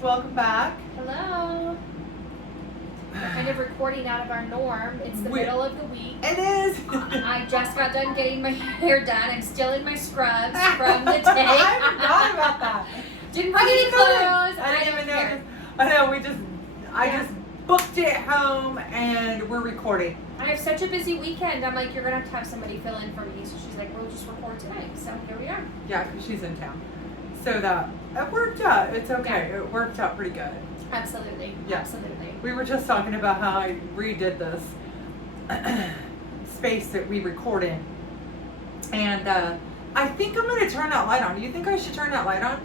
welcome back. Hello. We're kind of recording out of our norm. It's the middle of the week. It is. I just got done getting my hair done. I'm still in my scrubs from the day. I forgot about that. Didn't bring any clothes. I didn't even know. I know, I just booked it home and we're recording. I have such a busy weekend. I'm like, you're going to have somebody fill in for me. So she's like, we'll just record tonight. So here we are. Yeah, because she's in town. So it worked out. It's okay. Yeah. It worked out pretty good. Absolutely. Yeah. Absolutely. We were just talking about how I redid this space that we record in. And I think I'm going to turn that light on. Do you think I should turn that light on?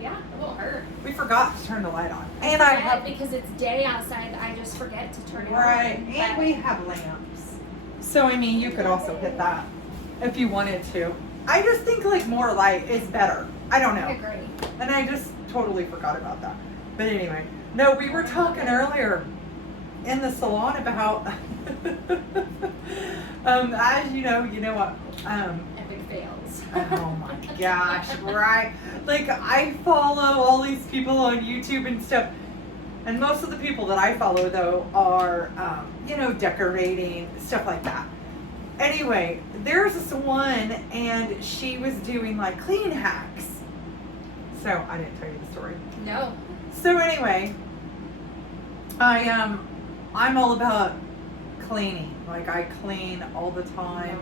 Yeah, it won't hurt. We forgot to turn the light on. And I have, because it's day outside, I just forget to turn it on. Right, and we have lamps. So, I mean, you could also hit that if you wanted to. I just think like more light is better. I don't know. I agree. And I just totally forgot about that. But anyway, no, we were talking earlier in the salon about, as you know what? Epic fails. Oh my gosh, right? Like, I follow all these people on YouTube and stuff. And most of the people that I follow, though, are, decorating, stuff like that. Anyway, there's this one, and she was doing, like, cleaning hacks. So, I didn't tell you the story. No. So, anyway, I'm all about cleaning. Like, I clean all the time.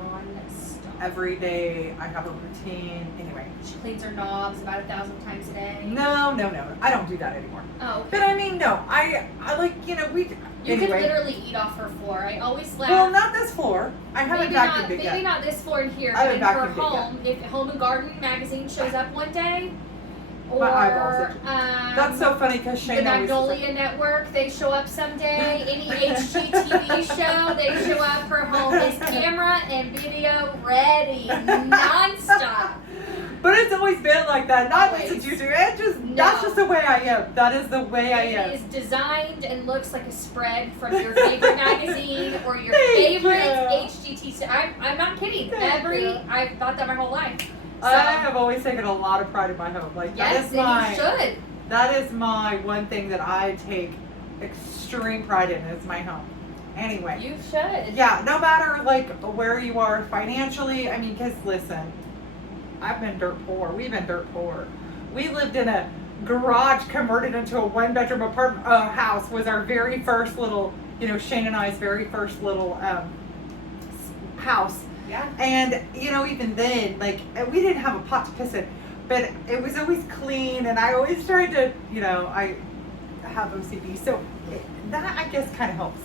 Every day. I have a routine. Anyway. She cleans her knobs about 1,000 times a day. No. I don't do that anymore. Oh, okay. But I mean, no. I like, we... You anyway. could literally eat off her floor. I always laugh. Well, not this floor. I haven't vacuumed it yet. Maybe not this floor here, I but in haven't her vacuumed it home, if Home and Garden magazine shows up one day, or My eyeballs That's so funny because Shane the always Magnolia Network, they show up someday. Any HGTV show, they show up. Her home is camera and video ready, nonstop. But it's always been like that. Not Always. since you do it. That's just the way I am. That is the way I am. It is designed and looks like a spread from your favorite magazine or your Thank favorite you. HGTV. I'm not kidding. Thank you. I've thought that my whole life. So, I have always taken a lot of pride in my home. Like, yes, and you should. That is my one thing that I take extreme pride in is my home. Anyway. You should. Yeah, no matter like where you are financially. I mean, because listen, I've been dirt poor. We've been dirt poor. We lived in a garage converted into a one-bedroom apartment house. Was our very first little, Shane and I's very first little house. Yeah. And even then, like, we didn't have a pot to piss in, but it was always clean, and I always tried to, I have OCD, so that I guess kind of helps.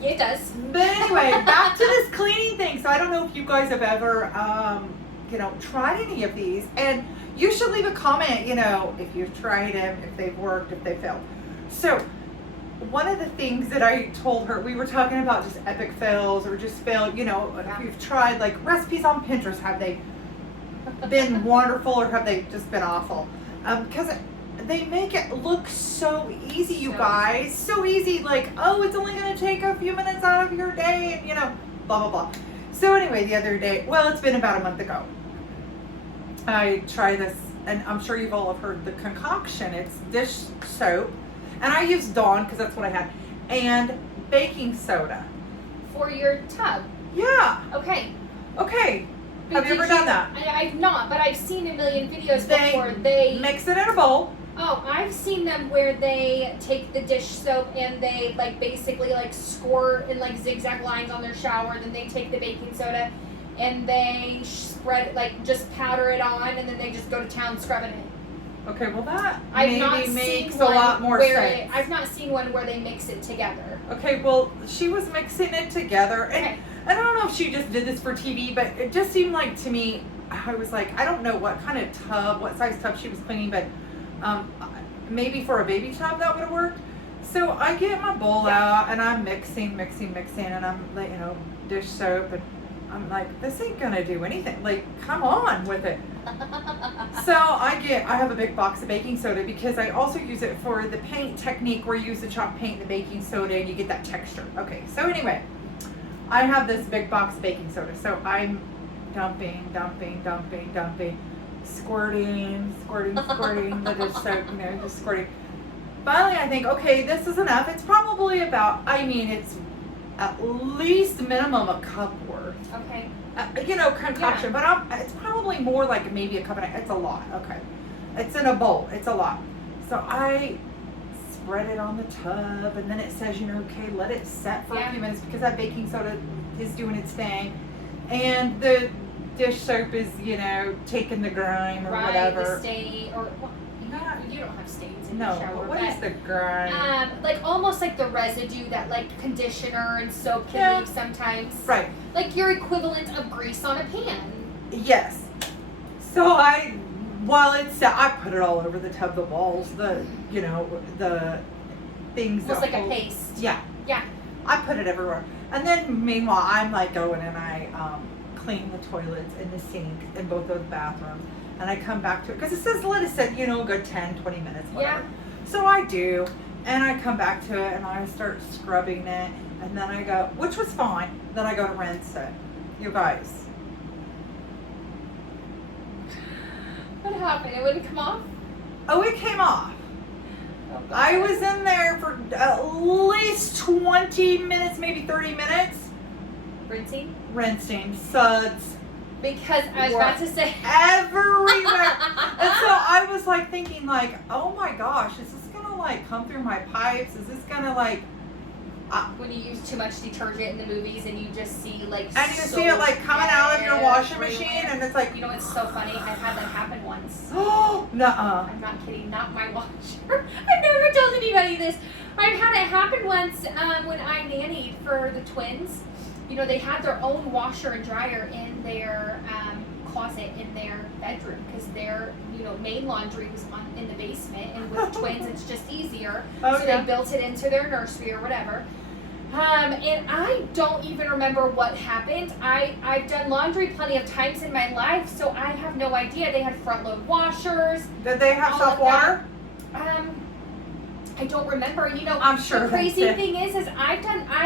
Yeah, it does. But anyway, back to this cleaning thing. So I don't know if you guys have ever, tried any of these, and you should leave a comment, if you've tried them, if they've worked, if they failed. So one of the things that I told her, we were talking about just epic fails or just fail, if you've tried like recipes on Pinterest, have they been wonderful or have they just been awful? Because they make it look so easy, you guys. So easy, like, oh, it's only going to take a few minutes out of your day, and blah, blah, blah. So anyway, the other day, well, it's been about a month ago, I tried this, and I'm sure you've all have heard the concoction. It's dish soap, and I used Dawn because that's what I had, and baking soda. For your tub. Yeah. Okay. Have you ever done that? I've not, but I've seen a million videos before. They mix it in a bowl. Oh, I've seen them where they take the dish soap and they basically squirt in zigzag lines on their shower, and then they take the baking soda and they spread it, just powder it on, and then they just go to town scrubbing it. Okay, well that maybe makes a lot more sense. I've not seen one where they mix it together. Okay, well she was mixing it together, and I don't know if she just did this for TV, but it just seemed like to me, I was like, I don't know what kind of tub, what size tub she was cleaning, but maybe for a baby tub that would have worked. So I get my bowl out and I'm mixing, and I'm dish soap, and I'm like, this ain't gonna do anything. Like, come on with it. So I have a big box of baking soda because I also use it for the paint technique where you use the chalk paint and the baking soda and you get that texture. Okay, so anyway, I have this big box of baking soda. So I'm dumping, squirting the dish soap, just squirting. finally I think, okay, this is enough. It's probably about, I mean, it's at least minimum a cup worth. Okay. Concoction, but it's probably more like maybe a cup and a half. It's a lot. Okay. It's in a bowl. It's a lot. So I spread it on the tub, and then it says, okay, let it set for a few minutes because that baking soda is doing its thing. And the dish soap is, taking the grime or whatever. The stain, or you don't have stains in no, the shower. But what is the grime? Like almost like the residue that like conditioner and soap can leave sometimes. Right. Like your equivalent of grease on a pan. Yes. So while it's set, I put it all over the tub, the walls, the things. Almost like a paste. Yeah. Yeah. I put it everywhere. And then meanwhile, I'm like going and I clean the toilets and the sink in both those bathrooms. And I come back to it because it says let it sit, a good 10, 20 minutes, whatever. Yeah. So I do. And I come back to it and I start scrubbing it. And then I go, which was fine. Then I go to rinse it. You guys. What happened? It wouldn't come off? Oh, it came off. Oh, I was in there for at least 20 minutes, maybe 30 minutes. Rinsing. Suds. Because I was about to say. Everywhere. And so I was like thinking like, oh my gosh, is this going to like come through my pipes? Is this going to like. When you use too much detergent in the movies and you just see like. And you see it like coming out of your washing machine and it's like. It's so funny. I had that happen once. Oh, nuh-uh. I'm not kidding. Not my washer. I've never told anybody this. I've had it happen once when I nannied for the twins. They had their own washer and dryer in their closet in their bedroom because their main laundry was in the basement, and with twins it's just easier. So they built it into their nursery or whatever. And I don't even remember what happened. I've done laundry plenty of times in my life, so I have no idea. They had front load washers. Did they have soft water? I don't remember. I'm sure the crazy thing is I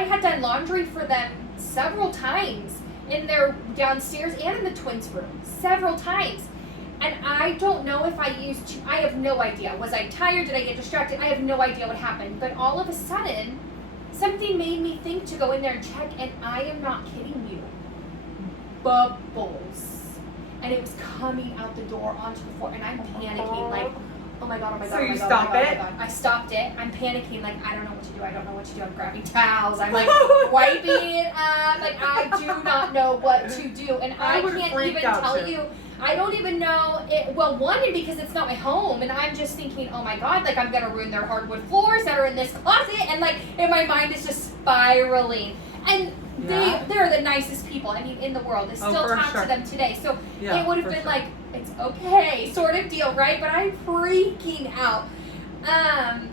had done laundry for them several times in their downstairs and in the twins' room, several times. And I don't know if I have no idea. Was I tired? Did I get distracted? I have no idea what happened. But all of a sudden, something made me think to go in there and check, and I am not kidding you. Bubbles. And it was coming out the door onto the floor, and I'm panicking like, oh my god, oh my god, so oh my you god, stop oh my god, it? oh my god. I stopped it. I'm panicking like, I don't know what to do. I'm grabbing towels. I'm like wiping it up. Like I do not know what to do. And I can't even tell you. I don't even know it. Well, one, because it's not my home, and I'm just thinking, oh my god, like I'm gonna ruin their hardwood floors that are in this closet, and like, and my mind is just spiraling. And they're the nicest people, I mean, in the world. I still talk to them today, so it would have been like, it's okay, sort of deal, right? But I'm freaking out.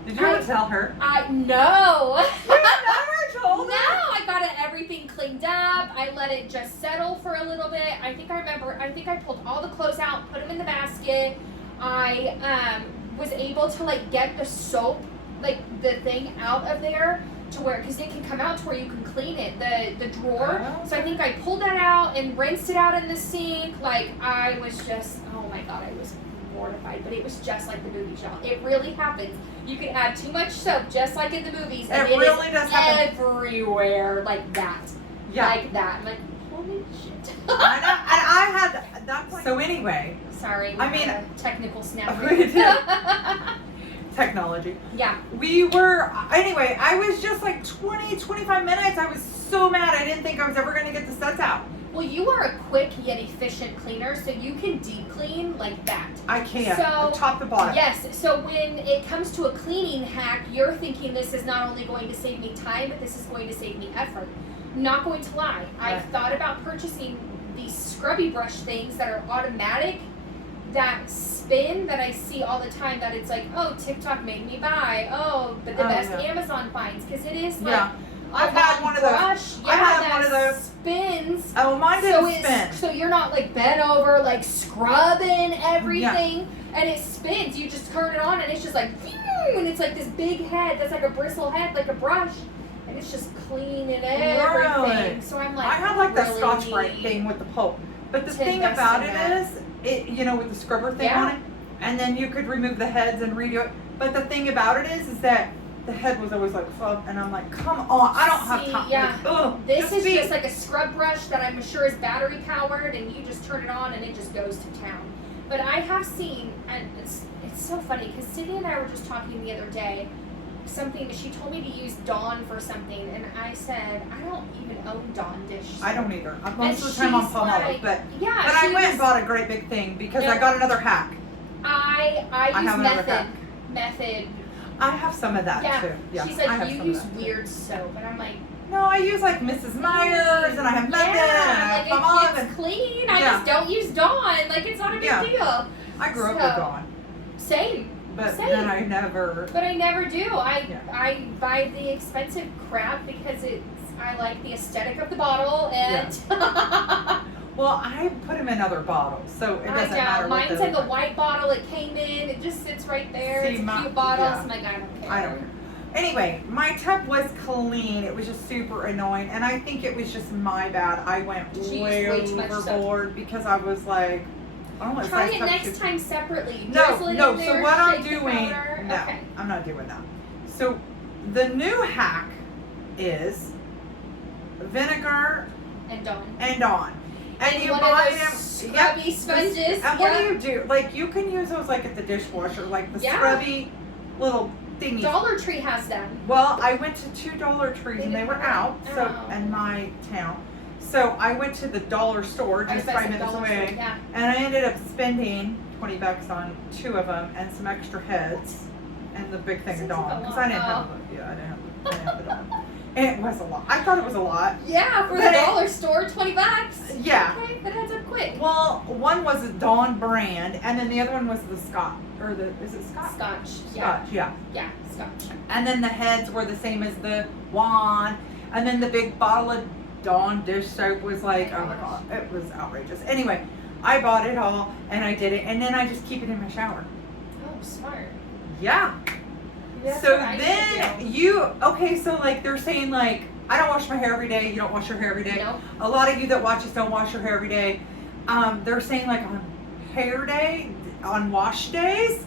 Did you ever tell her? No. You never told her? No, I got everything cleaned up. I let it just settle for a little bit. I think I pulled all the clothes out, put them in the basket. I was able to like get the soap, like the thing out of there to where, because it can come out to where you can clean it, the drawer. So I think I pulled that out and rinsed it out in the sink. Like I was just, oh my god, I was mortified, but it was just like the movies, y'all. It really happens. You can add too much soap, just like in the movies, and it really does happen everywhere, like that. Yeah. Like that. I'm like, holy shit. I know, and I had that point. So anyway. Sorry, we had a technical snap. We did. Technology. Yeah. Anyway, I was just like 20-25 minutes. I was so mad. I didn't think I was ever going to get the suds out. Well, you are a quick yet efficient cleaner, so you can deep clean like that. I can. So, top to bottom. Yes. So when it comes to a cleaning hack, you're thinking this is not only going to save me time, but this is going to save me effort. I'm not going to lie. I've thought about purchasing these scrubby brush things that are automatic, that spin, that I see all the time, that it's like, oh, TikTok made me buy. Oh, but the best Amazon finds, because it is like I've had one of those. Yeah, I had one of those. Spins. Oh, mine didn't spin. So you're not like bent over, like scrubbing everything, and it spins. You just turn it on, and it's just like, and it's like this big head that's like a bristle head, like a brush, and it's just cleaning everything. Really? So I'm like, I had like the really Scotch-Brite thing with the pulp, but the thing about it is, it with the scrubber thing on it, and then you could remove the heads and redo it. But the thing about it is that the head was always like, fuck, and I'm like, come on, I don't have time. Yeah. Like, ugh, This is just like a scrub brush that I'm sure is battery powered, and you just turn it on and it just goes to town. But I have seen, and it's so funny because Cindy and I were just talking the other day. She told me to use Dawn for something, and I said I don't even own Dawn dish soap. I don't either. Most of the time I'm Palmolive, like, but yeah, but I went and bought a great big thing because I got another hack. I use have another hack. Method. I have some of that too. Yeah, She's I like, have you some use of that weird soap, and I'm like, no, I use like Mrs. Myers, and I have Method, and I have Palmolive, it's and clean. I just don't use Dawn. Like, it's not a big deal. I grew up with Dawn. Same. But then I never. But I never do. I buy the expensive crap because I like the aesthetic of the bottle and. Well, I put them in other bottles, so it doesn't matter. Mine's in the white bottle it came in. It just sits right there. It's a cute bottle. So I'm like, I don't care. I don't care. Anyway, my tub was clean. It was just super annoying, and I think it was just my bad. I went way overboard because I was like. Oh, try it next time separately. No. So what I'm doing, I'm not doing that. So the new hack is vinegar and Dawn. And you buy them scrubby sponges. And what do you do? Like you can use those like at the dishwasher, like the scrubby little thingies. Dollar Tree has them. Well, I went to 2 Dollar Trees and they were out. So in my town. So I went to the dollar store just 5 minutes away, and I ended up spending $20 on 2 of them and some extra heads and the big thing of Dawn because I didn't have the Dawn. And it was a lot. I thought it was a lot. Yeah, for the dollar store, $20. Yeah. Okay, that adds up quick. Well, one was a Dawn brand, and then the other one was the Scotch, or is it Scotch? Scotch. Scotch, yeah. Yeah, Scotch. And then the heads were the same as the wand, and then the big bottle of Dawn dish soap was like, oh my god, it was outrageous. Anyway, I bought it all and I did it, and then I just keep it in my shower. Oh, smart. Yeah. That's so then so like they're saying like, I don't wash my hair every day, you don't wash your hair every day. No. A lot of you that watch us don't wash your hair every day. They're saying like on hair day, on wash days,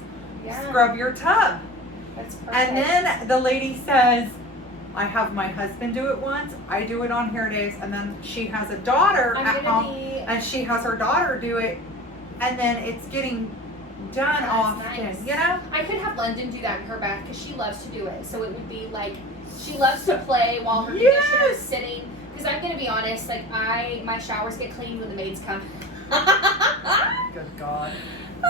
scrub your tub. That's perfect. And then the lady says, I have my husband do it once, I do it on hair days, and then she has a daughter at home, and she has her daughter do it, and then it's getting done often, nice. You know? I could have London do that in her bath because she loves to do it, so it would be like, she loves to play while her conditioner is sitting, because I'm going to be honest, like my showers get cleaned when the maids come. Good God. I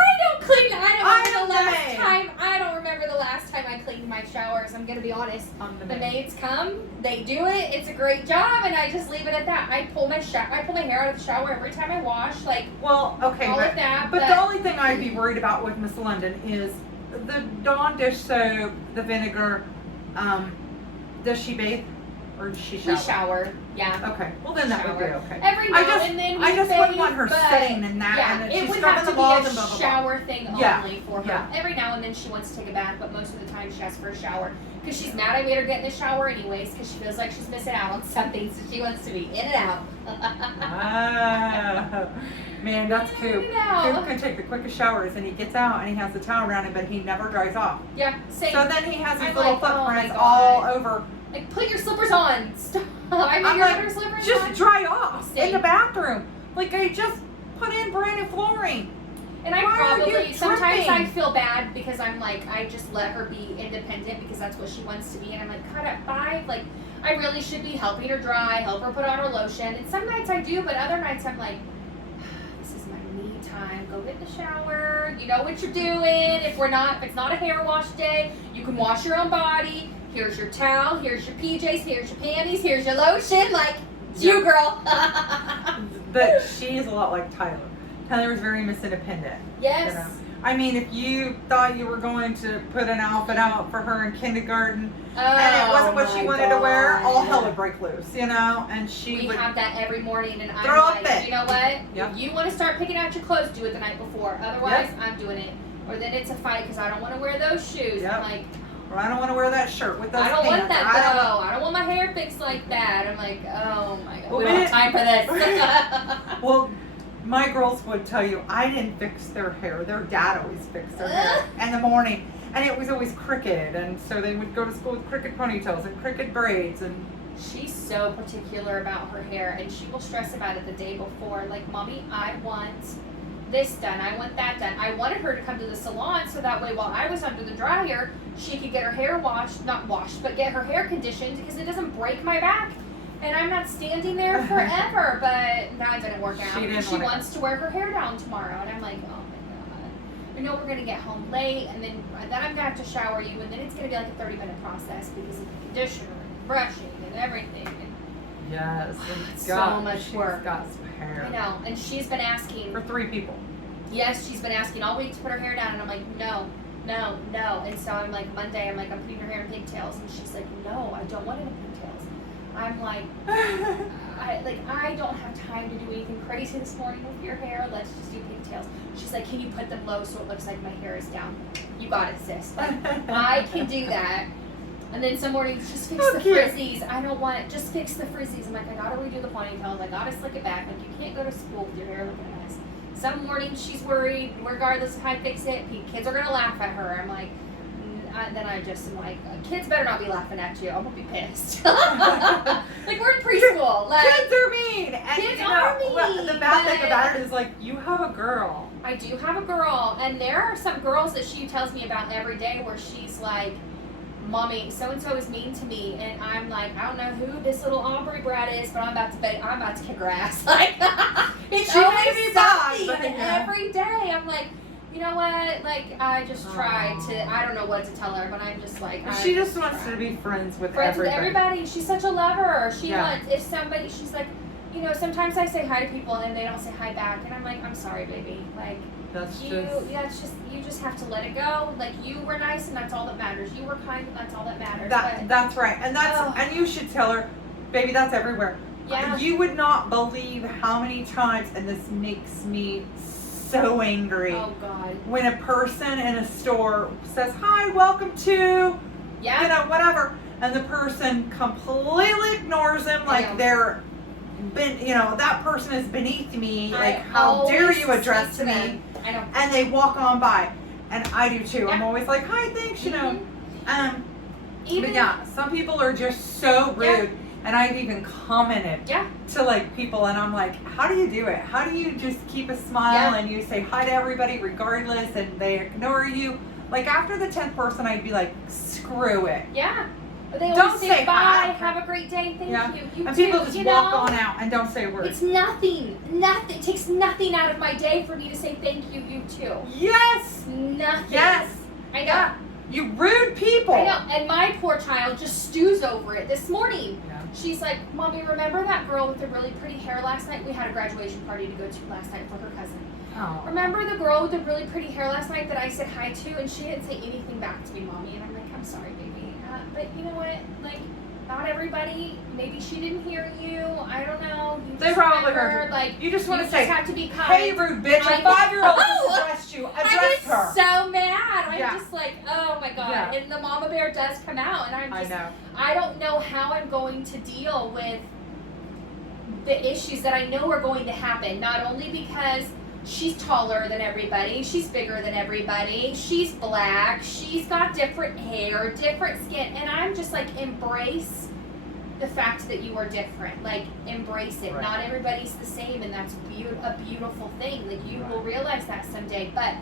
don't remember the last time I cleaned my showers. I'm gonna be honest. The maids come, they do it. It's a great job, and I just leave it at that. I pull my hair out of the shower every time I wash. Like, well, okay, all of that. But the only thing I'd be worried about with Miss London is the Dawn dish soap, the vinegar. Does she bathe or does she shower? We shower. Yeah. Okay. Well, then that would be okay. Every now and then we I just bathe, wouldn't want her sitting in that, yeah, and then it she's would scrubbing have the to walls be and blah, blah, a blah. shower thing only for her. Yeah. Every now and then she wants to take a bath, but most of the time she asks for a shower because she's mad I made her get in the shower anyways because she feels like she's missing out on something, so she wants to be in and out. Man, that's Coop. Coop can take the quickest showers, and he gets out and he has the towel around him, but he never dries off. Yeah, same. So then he has his little footprints all over. Like, put your slippers on. Stop. I mean, your slippers just on. dry off in the bathroom. Like, I just put in brand new flooring. And I probably, sometimes I feel bad because I'm like, I just let her be independent because that's what she wants to be. And I'm like, God, at 5, like, I really should be helping her dry, help her put on her lotion. And some nights I do, but other nights I'm like, this is my me time. Go get in the shower. You know what you're doing. If it's not a hair wash day, you can wash your own body. Here's your towel, here's your PJs, here's your panties, here's your lotion. Like, it's you, girl. But she is a lot like Tyler. Tyler is very Miss Independent. Yes. You know? I mean, if you thought you were going to put an outfit out for her in kindergarten and it wasn't what she wanted to wear, all hell would break loose, you know? And we have that every morning, and I'm like, you know what? Yep. If you want to start picking out your clothes, do it the night before. Otherwise, I'm doing it. Or then it's a fight because I don't want to wear those shoes. Yep. I'm like, or I don't want to wear that shirt with those pants. I don't want that though. I don't want my hair fixed like that. I'm like, oh my God, we don't have time for this. Well, my girls would tell you I didn't fix their hair. Their dad always fixed their hair in the morning. And it was always crooked, and so they would go to school with crooked ponytails and crooked braids, and She's so particular about her hair, and she will stress about it the day before. Like, Mommy, I want this done. I want that done. I wanted her to come to the salon so that way while I was under the dryer, she could get her hair washed, not washed, but get her hair conditioned because it doesn't break my back. And I'm not standing there forever. But that didn't work out. She wants to wear her hair down tomorrow. And I'm like, oh my God. I know we're going to get home late, and then I'm going to have to shower you, and then it's going to be like a 30-minute process because of the conditioner and brushing and everything. And yes, it's so much work. She's got some hair. I know, and she's been asking For 3 people. Yes, she's been asking all week to put her hair down, and I'm like, no. And so I'm like, Monday, I'm putting her hair in pigtails, and she's like, no, I don't want it in pigtails. I'm like, I don't have time to do anything crazy this morning with your hair. Let's just do pigtails. She's like, can you put them low so it looks like my hair is down? You got it, sis. Like, I can do that. And then some mornings, just fix the frizzies. I don't want it. Just fix the frizzies. I'm like, I gotta redo the ponytails. I gotta slick it back. Like, you can't go to school with your hair looking a mess. Some mornings she's worried, regardless of how I fix it. Kids are gonna laugh at her. I'm like, then I just am like, kids better not be laughing at you. I'm gonna be pissed. Like, we're in preschool. Like, kids are mean. And kids are mean. The bad thing about it is, like, you have a girl. I do have a girl, and there are some girls that she tells me about every day where she's like, Mommy, so-and-so is mean to me, and I'm like, I don't know who this little Aubrey brat is, but I'm about to kick her ass. Like, it's always something every day. I'm like, you know what? Like, I just try to, I don't know what to tell her, but I'm just like, she just wants to be friends with everybody. She's such a lover. She wants, if somebody, she's like, you know, sometimes I say hi to people and they don't say hi back, and I'm like, I'm sorry, baby. Like, you just have to let it go. Like, you were nice, and that's all that matters. You were kind, and that's all that matters. That's right, and and you should tell her, baby, that's everywhere. Yeah. You would not believe how many times, and this makes me so angry. Oh God. When a person in a store says, "Hi, welcome to," you know, whatever, and the person completely ignores them, like they're that person is beneath me. Like, how dare you address me? I know. And they walk on by, and I do too. Yeah. I'm always like, "Hi, thanks," you know. Even, but some people are just so rude, and I've even commented to like people, and I'm like, "How do you do it? How do you just keep a smile and you say hi to everybody regardless, and they ignore you?" Like, after the 10th person, I'd be like, "Screw it." Yeah. They don't say bye. hi. Have a great day. Thank you. You and too, people just walk on out and don't say a word. It's nothing. Nothing. It takes nothing out of my day for me to say thank you. You too. Yes. Nothing. Yes. I know. Yeah. You rude people. I know. And my poor child just stews over it this morning. Yeah. She's like, Mommy, remember that girl with the really pretty hair last night? We had a graduation party to go to last night for her cousin. Oh. Remember the girl with the really pretty hair last night that I said hi to, and she didn't say anything back to me, Mommy? And I'm like, I'm sorry, baby. But you know what? Like, not everybody. Maybe she didn't hear you. I don't know. They probably heard you. Like, you just want to say, have to be kind. "Hey, rude bitch! A 5-year-old just addressed you. Address her." I get so mad. I'm just like, oh my God. Yeah. And the mama bear does come out, and I don't know how I'm going to deal with the issues that I know are going to happen. Not only because she's taller than everybody, she's bigger than everybody, she's black, she's got different hair, different skin, and I'm just like, embrace the fact that you are different. Like, embrace it. Right. Not everybody's the same, and that's a beautiful thing. Like, you will realize that someday. But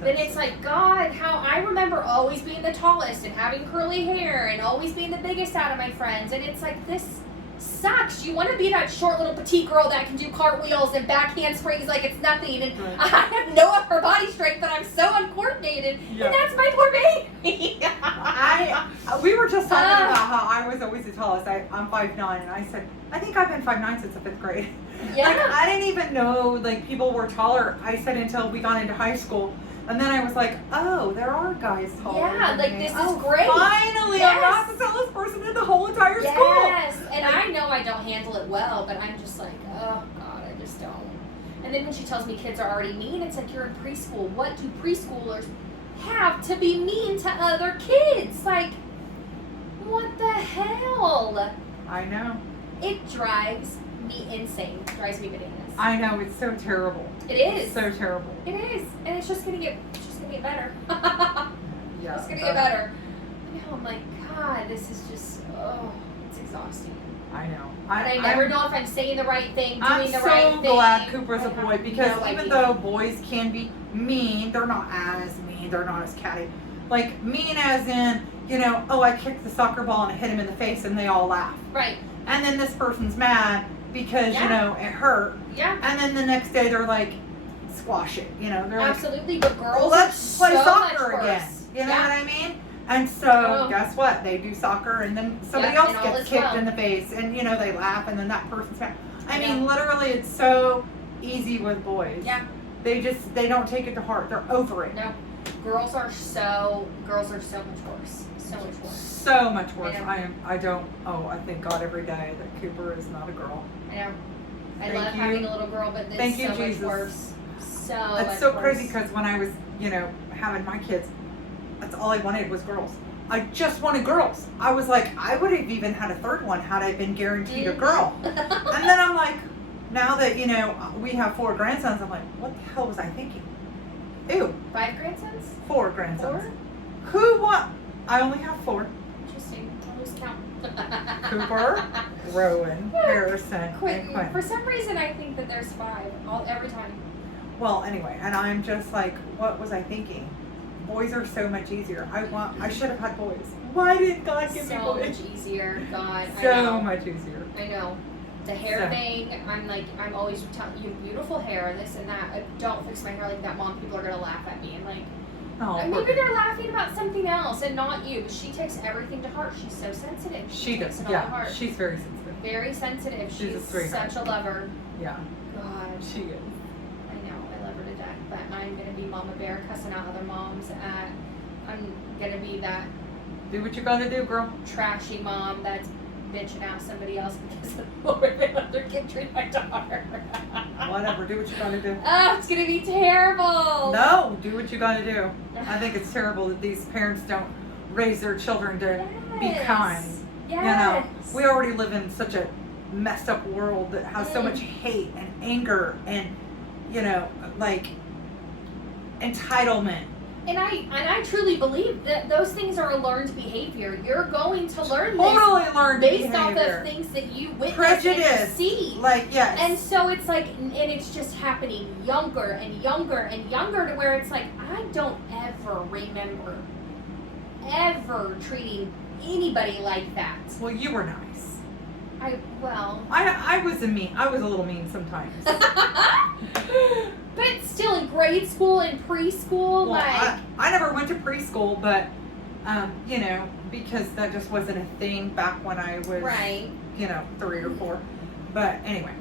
then it's like, God, how I remember always being the tallest and having curly hair and always being the biggest out of my friends, and it's like, this sucks. You want to be that short little petite girl that can do cartwheels and back handsprings like it's nothing, and I have no upper body strength, but I'm so uncoordinated, and that's my poor baby. We were just talking about how I was always the tallest. I'm 5'9", and I said, I think I've been 5'9" since the 5th grade. Yeah. Like, I didn't even know, like, people were taller. I said until we got into high school. And then I was like, oh, there are guys taller. Yeah, than like, me. this is great. Finally, I'm not the tallest person in the whole entire school. Yes, and I know I don't handle it well, but I'm just like, oh, God, I just don't. And then when she tells me kids are already mean, it's like, you're in preschool. What do preschoolers have to be mean to other kids? Like, what the hell? I know. It drives me insane. It drives me bananas. I know, it's so terrible. It is. It's so terrible. It is. And it's just gonna get better. Yeah, It's gonna get better. Now I'm like, God, this is just, it's exhausting. I know. And I never know if I'm saying the right thing, doing the right I'm thing. so glad Cooper's a boy because no even idea. though boys can be mean, they're not as mean. They're not as catty. Like mean as in, I kicked the soccer ball and I hit him in the face and they all laugh. Right. And then this person's mad because, it hurt. Yeah. And then the next day they're like, squash it. They're Absolutely, but girls let's are play so soccer much again. worse. You know what I mean? And so, guess what? They do soccer, and then somebody else gets kicked in the face, and they laugh, and then that person's mad. I mean, literally, it's so easy with boys. Yeah. They don't take it to heart. They're over it. No, girls are so much worse. So much worse. So much worse. I I thank God every day that Cooper is not a girl. I know. I Thank love you. having a little girl, but this is so much worse. That's so crazy because when I was, having my kids, that's all I wanted was girls. I just wanted girls. I was like, I would have even had a third one had I been guaranteed a girl. And then I'm like, now that, we have 4 grandsons, I'm like, what the hell was I thinking? Ew. 5 grandsons? 4 grandsons. 4? Who what? I only have 4. Interesting. I'll lose count. Cooper, Rowan, Harrison, and Quinn. For some reason, I think that there's 5 every time. Well, anyway, and I'm just like, what was I thinking? Boys are so much easier. I should have had boys. Why did God give me boys? So much easier, God. So much easier. I know. The hair thing, I'm always telling you, beautiful hair, this and that. Don't fix my hair like that, Mom. People are gonna laugh at me. And like, maybe they're laughing about something else and not you. But she takes everything to heart. She's so sensitive. She does. Takes it all to heart. She's very sensitive. Very sensitive. She's a sweetheart. Such a lover. Yeah. God. She is. I know. I love her to death. But I'm gonna be Mama Bear, cussing out other moms. I'm gonna be that. Do what you gotta do, girl. Trashy mom that's bitching out somebody else because of the way they let their kid treat my daughter. Whatever, do what you gotta do. Oh, it's gonna be terrible. No, do what you gotta do. I think it's terrible that these parents don't raise their children to be kind. Yes. We already live in such a messed up world that has so much hate and anger and like entitlement. And I truly believe that those things are a learned behavior. You're going to learn this based off of things that you witness and see. Like, yes. And so it's like, and it's just happening younger and younger and younger to where it's like, I don't ever remember ever treating anybody like that. Well, you were nice. I was I was a little mean sometimes. But still, in grade school and preschool, well, I never went to preschool, but because that just wasn't a thing back when I was 3 or 4. But anyway.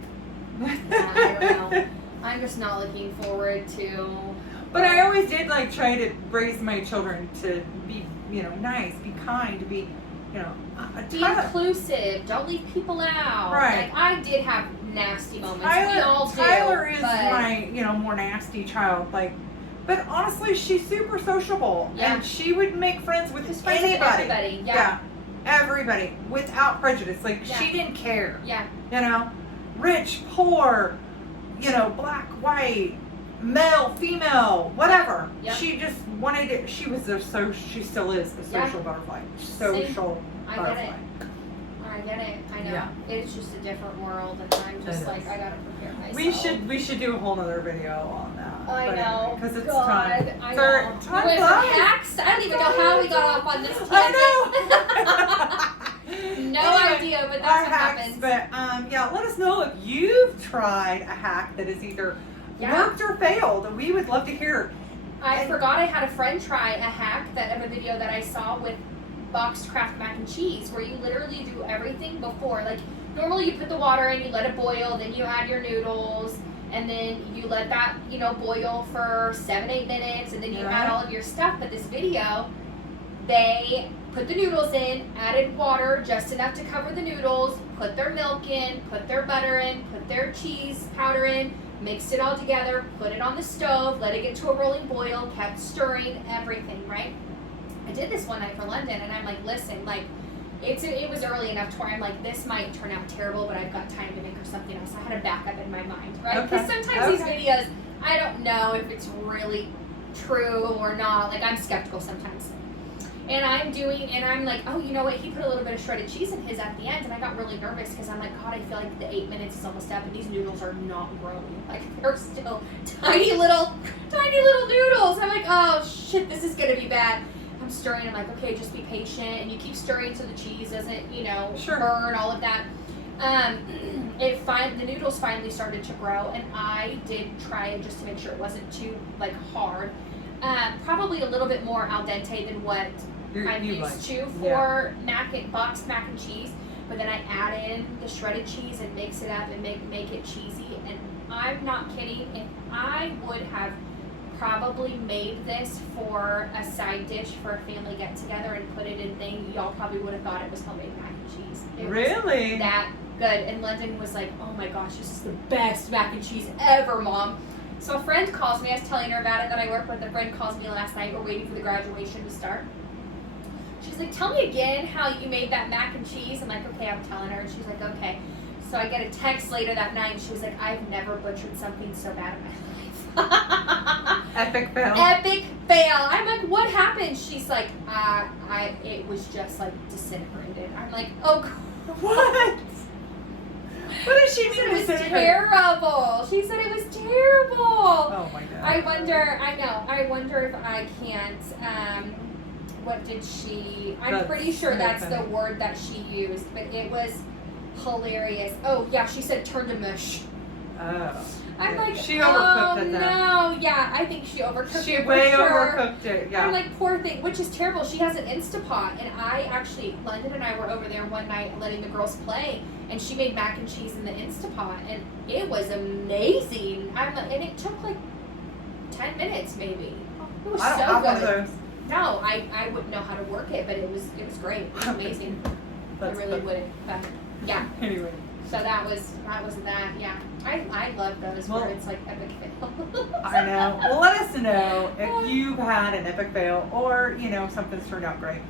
I don't know. I'm just not looking forward to. But I always did try to raise my children to be nice, be kind, to be be inclusive. Don't leave people out. Right. I did have nasty moments. Tyler, we all do. Tyler is my more nasty child. But honestly, she's super sociable, and she would make friends with anybody. Everybody. Yeah. Everybody without prejudice. She didn't care. Yeah. Rich, poor, black, white, male, female, whatever. Yep. She just wanted it. She still is a social butterfly. Social butterfly. I get it. I know. Yeah. It's just a different world, and I'm just I gotta prepare myself. We should do a whole nother video on that. I know. Because it's God, time. I know. Time With flies. hacks, I don't even know how we got off on this tangent. I know. No idea, but that's what happens. But let us know if you've tried a hack that has either worked or failed. We would love to hear. I forgot I had a friend try a hack of a video that I saw with boxed Kraft mac and cheese, where you literally do everything before. Normally you put the water in, you let it boil, then you add your noodles, and then you let that boil for 7-8 minutes, and then you add all of your stuff. But this video, they put the noodles in, added water just enough to cover the noodles, put their milk in, put their butter in, put their cheese powder in, mixed it all together, put it on the stove, let it get to a rolling boil, kept stirring, everything, right? I did this one night for London, and I'm like, listen, it was early enough to where I'm like, this might turn out terrible, but I've got time to make her something else. I had a backup in my mind, right? Because sometimes these videos, I don't know if it's really true or not. I'm skeptical sometimes. And I'm like, oh, you know what? He put a little bit of shredded cheese in his at the end, and I got really nervous because I'm like, God, I feel like the 8 minutes is almost up, and these noodles are not growing. Like, they're still tiny little noodles. I'm like, oh shit, this is gonna be bad. I'm stirring. I'm like, okay, just be patient, and you keep stirring so the cheese doesn't, Sure. burn, all of that. The noodles finally started to grow, and I did try it just to make sure it wasn't too like hard. Probably a little bit more al dente than what I'm used to for boxed mac and cheese, but then I add in the shredded cheese and mix it up and make it cheesy. And I'm not kidding, if I would have probably made this for a side dish for a family get together and put it in thing, y'all probably would have thought it was homemade mac and cheese. It Really? was that good. And London was like, oh my gosh, this is the best mac and cheese ever, Mom. So a friend calls me, I was telling her about it, that I work with. A friend calls me last night, we're waiting for the graduation to start. She's like, tell me again how you made that mac and cheese. I'm like, okay, I'm telling her. And she's like, okay. So I get a text later that night, and she was like, I've never butchered something so bad in my life. Epic fail. Epic fail. I'm like, what happened? She's like, it was just like disintegrated. I'm like, oh, what? What did she mean? It was terrible. She said it was terrible. Oh my God. I wonder if I can't, what did she, I'm pretty sure that's the word that she used, but it was hilarious. Oh yeah, she said turn to mush. Oh. I'm like, she overcooked it then. No, yeah, I think she overcooked it. She way overcooked it, yeah. I'm like, poor thing, which is terrible. She has an Instapot, and London and I were over there one night letting the girls play, and she made mac and cheese in the Instapot, and it was amazing. And it took like 10 minutes maybe. It was I don't so have one good. of those. No, I wouldn't know how to work it, but it was great. It was amazing. I really wouldn't, but yeah. Anyway. So that was that. Yeah, I love those where it's like epic fail. I know. Well, let us know if you've had an epic fail or something's turned out great.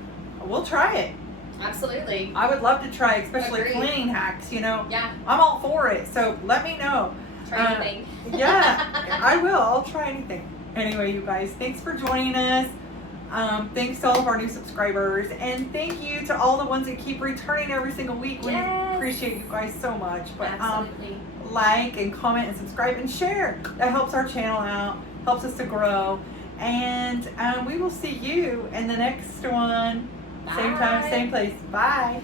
We'll try it. Absolutely. I would love to try, especially Agreed. cleaning hacks. Yeah. I'm all for it. So let me know. Try anything. Yeah, I will. I'll try anything. Anyway, you guys, thanks for joining us. Thanks to all of our new subscribers, and thank you to all the ones that keep returning every single week. We appreciate you guys so much. But Absolutely. Like and comment and subscribe and share. That helps our channel out, helps us to grow. And we will see you in the next one. Bye. Same time, same place. Bye.